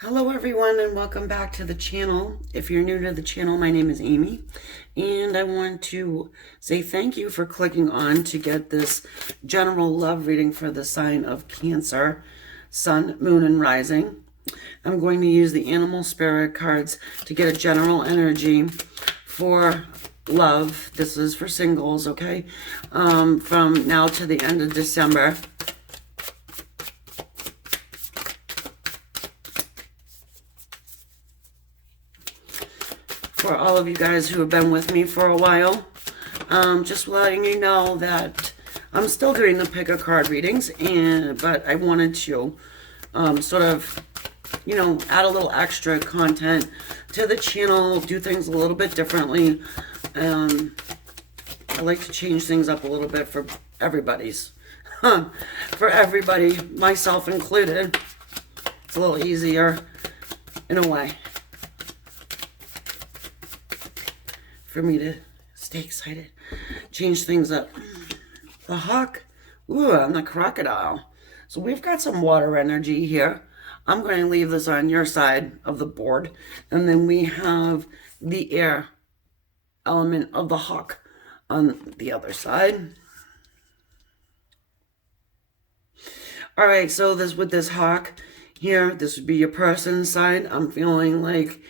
Hello everyone and welcome back to the channel. If you're new to the channel, my name is Amy and I want to say thank you for clicking on to get this general love reading for the sign of Cancer, Sun, Moon, and Rising. I'm going to use the animal spirit cards to get a general energy for love. This is for singles, okay? From now to the end of December. For all of you guys who have been with me for a while, just letting you know that I'm still doing the pick a card readings, but I wanted to sort of, add a little extra content to the channel, do things a little bit differently. I like to change things up a little bit for everybody's, for everybody, myself included. It's a little easier in a way for me to stay excited, change things up. The hawk, ooh, and the crocodile. So we've got some water energy here. I'm going to leave this on your side of the board. And then we have the air element of the hawk on the other side. All right, so with this hawk here, this would be your person's side. I'm feeling like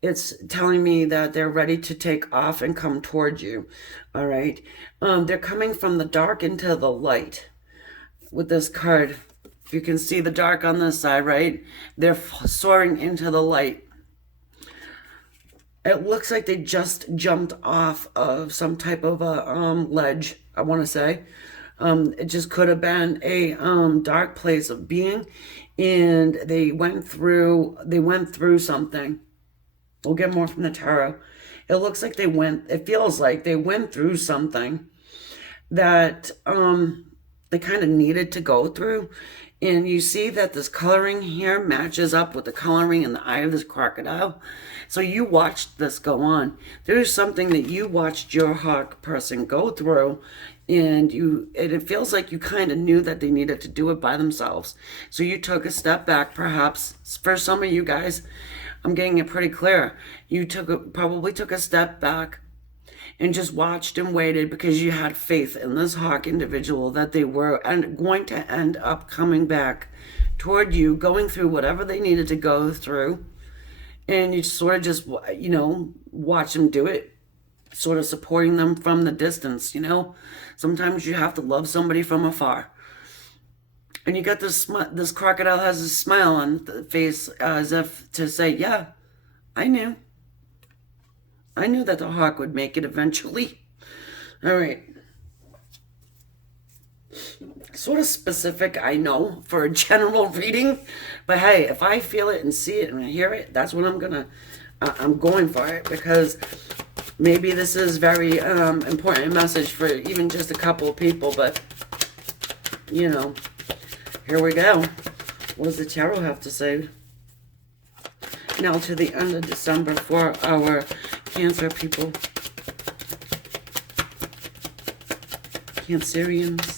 it's telling me that they're ready to take off and come towards you. All right. They're coming from the dark into the light with this card. You can see the dark on this side, right? They're soaring into the light. It looks like they just jumped off of some type of a ledge, I want to say. It just could have been a dark place of being, and they went through something. We'll get more from the tarot. It feels like they went through something that they kind of needed to go through. And you see that this coloring here matches up with the coloring in the eye of this crocodile. So you watched this go on. There's something that you watched your hawk person go through, and it feels like you kind of knew that they needed to do it by themselves. So you took a step back, perhaps. For some of you guys, I'm getting it pretty clear. You probably took a step back and just watched and waited because you had faith in this hawk individual that they were going to end up coming back toward you, going through whatever they needed to go through. And you sort of just, watch them do it, sort of supporting them from the distance, Sometimes you have to love somebody from afar. And you got this crocodile has a smile on the face as if to say, yeah, I knew. I knew that the hawk would make it eventually. All right. Sort of specific, I know, for a general reading. But hey, if I feel it and see it and hear it, that's what I'm going for it, because maybe this is very important message for even just a couple of people, but, here we go. What does the tarot have to say? Now to the end of December for our Cancer people. Cancerians.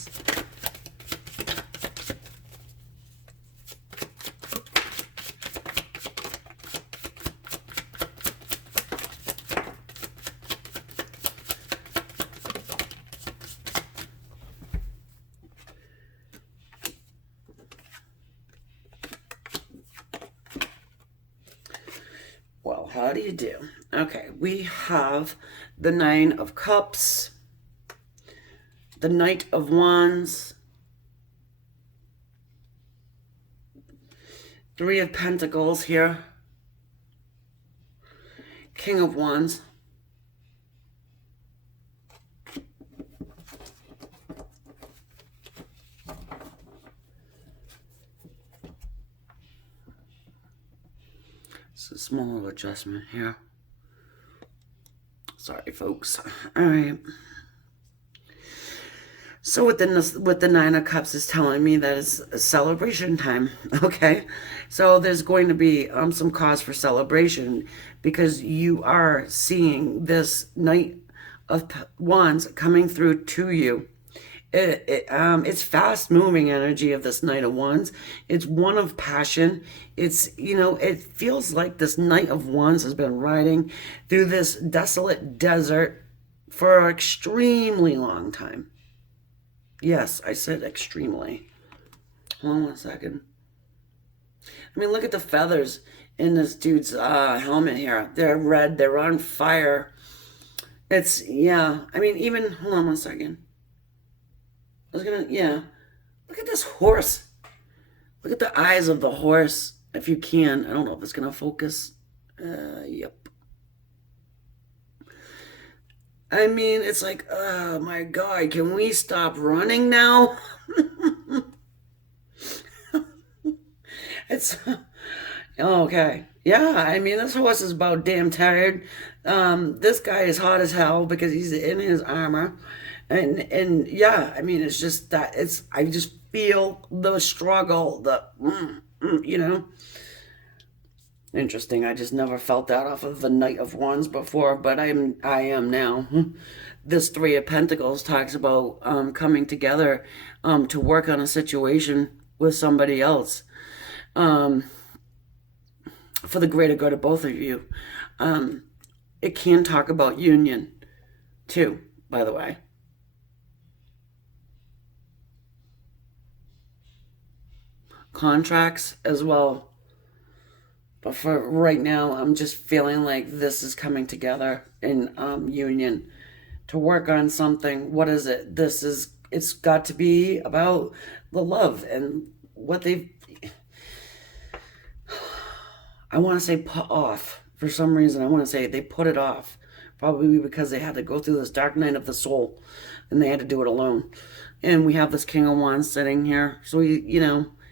Well, how do you do? Okay, we have the Nine of Cups, the Knight of Wands, Three of Pentacles here, King of Wands, it's a small adjustment here. Sorry, folks. All right. So with the Nine of Cups is telling me that it's a celebration time, okay? So there's going to be some cause for celebration because you are seeing this Knight of Wands coming through to you. It's fast moving energy of this Knight of Wands. It's one of passion. It's, it feels like this Knight of Wands has been riding through this desolate desert for an extremely long time. Yes, I said extremely. Hold on one second. I mean, look at the feathers in this dude's helmet here. They're red. They're on fire. It's, yeah. I mean, even, hold on one second. Yeah. Look at this horse. Look at the eyes of the horse, if you can. I don't know if it's going to focus. Yep. I mean, it's like, oh my God, can we stop running now? It's, okay. Yeah, I mean, this horse is about damn tired. This guy is hot as hell because he's in his armor. And yeah, I mean, it's just that I just feel the struggle, you know. Interesting. I just never felt that off of the Knight of Wands before, but I am now. This Three of Pentacles talks about coming together to work on a situation with somebody else for the greater good of both of you. It can talk about union too, by the way. Contracts as well. But for right now, I'm just feeling like this is coming together in union to work on something. What is it? It's got to be about the love and what I want to say put off. For some reason, I want to say they put it off. Probably because they had to go through this dark night of the soul and they had to do it alone. And we have this King of Wands sitting here. So,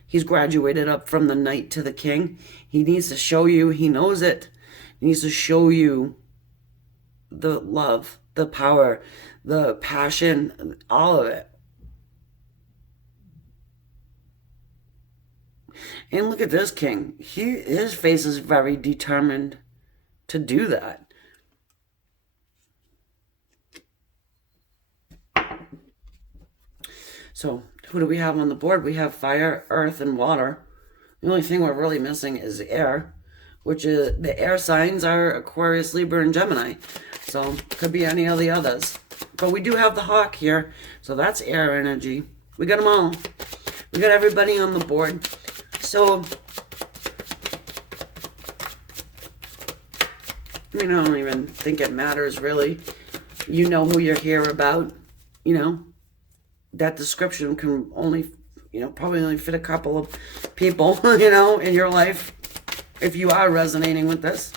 he's graduated up from the knight to the king. He needs to show you, he knows it. He needs to show you the love, the power, the passion, all of it. And look at this king. His face is very determined to do that. So, who do we have on the board? We have fire, earth, and water. The only thing we're really missing is air, which is the air signs are Aquarius, Libra, and Gemini. So, could be any of the others. But we do have the hawk here, so that's air energy. We got them all. We got everybody on the board. So, I don't even think it matters, really. You know who you're here about, That description can only, probably only fit a couple of people, in your life, if you are resonating with this.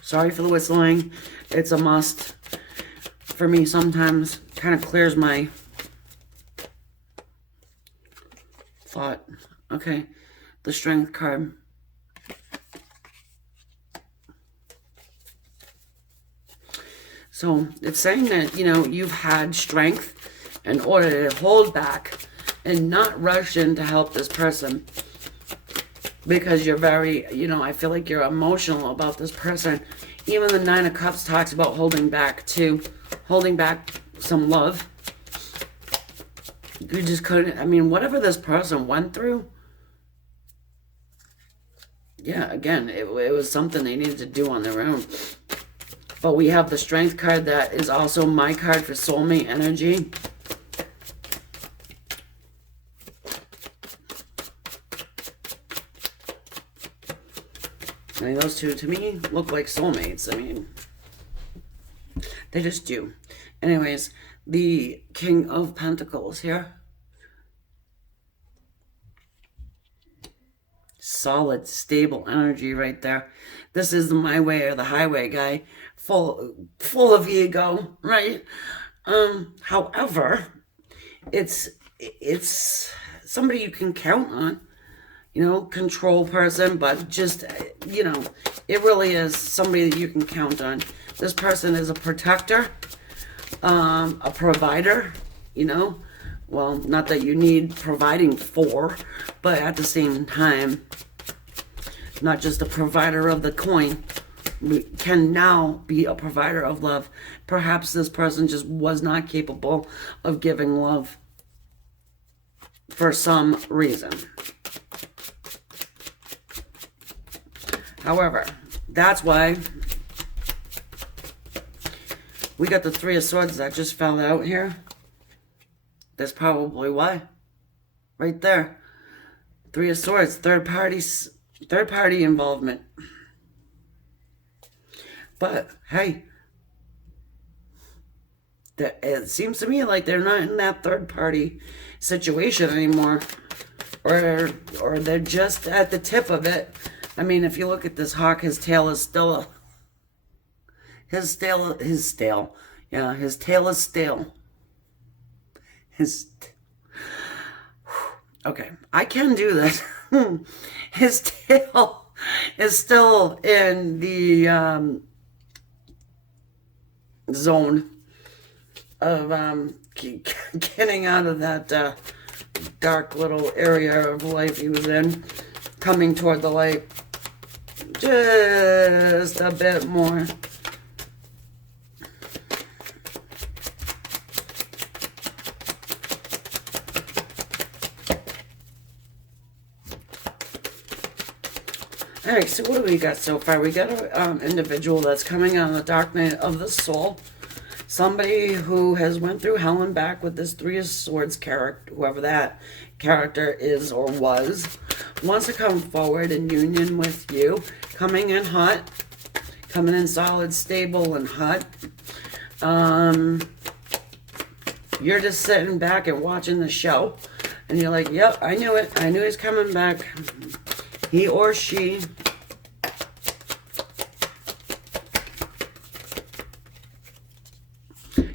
Sorry for the whistling. It's a must for me sometimes. Kind of clears my thought. Okay, the Strength card. So it's saying that, you've had strength in order to hold back and not rush in to help this person. Because you're very, I feel like you're emotional about this person. Even the Nine of Cups talks about holding back too. Holding back some love. You just couldn't, whatever this person went through. Yeah, again, it was something they needed to do on their own. But we have the Strength card that is also my card for soulmate energy. Those two, to me, look like soulmates. They just do. Anyways, the King of Pentacles here. Solid, stable energy right there. This is the my way or the highway guy. Full of ego, right? However, it's somebody you can count on. Control person, but just, it really is somebody that you can count on. This person is a protector, a provider, well, not that you need providing for, but at the same time, not just a provider of the coin. We can now be a provider of love. Perhaps this person just was not capable of giving love for some reason. However, that's why we got the Three of Swords that just fell out here. That's probably why. Right there. Three of Swords, third party involvement. But hey, it seems to me like they're not in that third party situation anymore, or they're just at the tip of it. I mean, if you look at this hawk, his tail is still his tail is stale. Okay, I can do this. His tail is still in the zone of getting out of that dark little area of life he was in, coming toward the light just a bit more. All right, so what do we got so far? We got an individual that's coming on the dark night of the soul. Somebody who has went through hell and back with this Three of Swords character, whoever that character is or was, wants to come forward in union with you, coming in hot, coming in solid, stable, and hot. You're just sitting back and watching the show, and you're like, yep, I knew it. I knew he's coming back. He or she.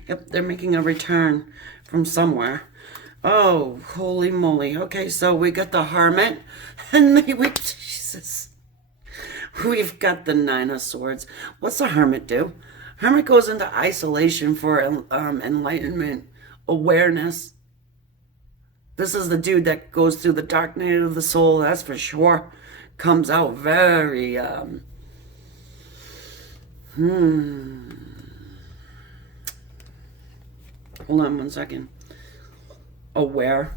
Yep, they're making a return from somewhere. Oh, holy moly. Okay, so we got the Hermit. And Jesus. We've got the Nine of Swords. What's the Hermit do? Hermit goes into isolation for enlightenment, awareness. This is the dude that goes through the dark night of the soul, that's for sure. Comes out very, hold on one second. Aware.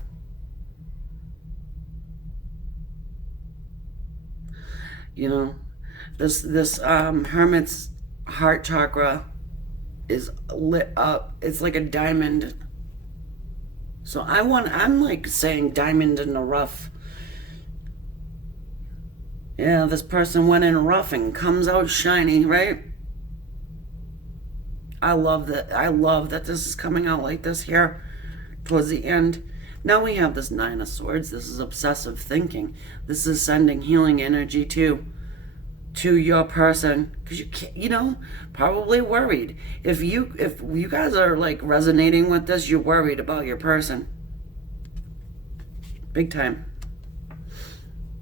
You know, this Hermit's heart chakra is lit up. It's like a diamond. So I'm like saying diamond in the rough. Yeah, this person went in rough and comes out shiny, right? I love that. I love that this is coming out like this here towards the end. Now we have this Nine of Swords. This is obsessive thinking. This is sending healing energy to your person, because you can't, you know, probably worried. If you guys are like resonating with this, you're worried about your person. Big time.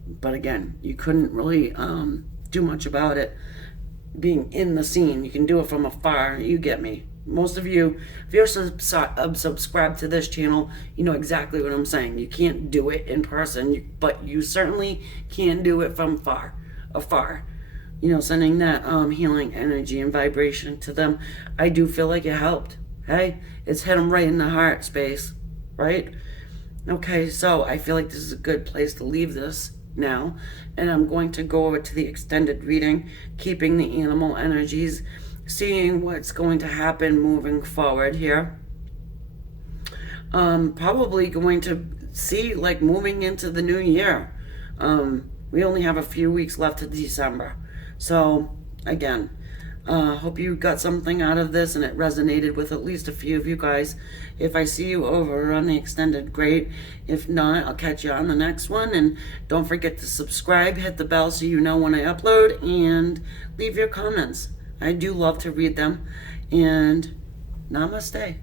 But again, you couldn't really do much about it being in the scene. You can do it from afar. You get me. Most of you, if you're subscribed to this channel, you know exactly what I'm saying. You can't do it in person, but you certainly can do it from afar. You know, sending that healing energy and vibration to them. I do feel like it helped. Hey, it's hit them right in the heart space, right? Okay, so I feel like this is a good place to leave this now, and I'm going to go over to the extended reading, keeping the animal energies, seeing what's going to happen moving forward here. Probably going to see like moving into the new year. We only have a few weeks left to December, so again, hope you got something out of this and it resonated with at least a few of you guys. If I see you over on the extended, great. If not, I'll catch you on the next one. And don't forget to subscribe, hit the bell so you know when I upload, and leave your comments. I do love to read them. And namaste.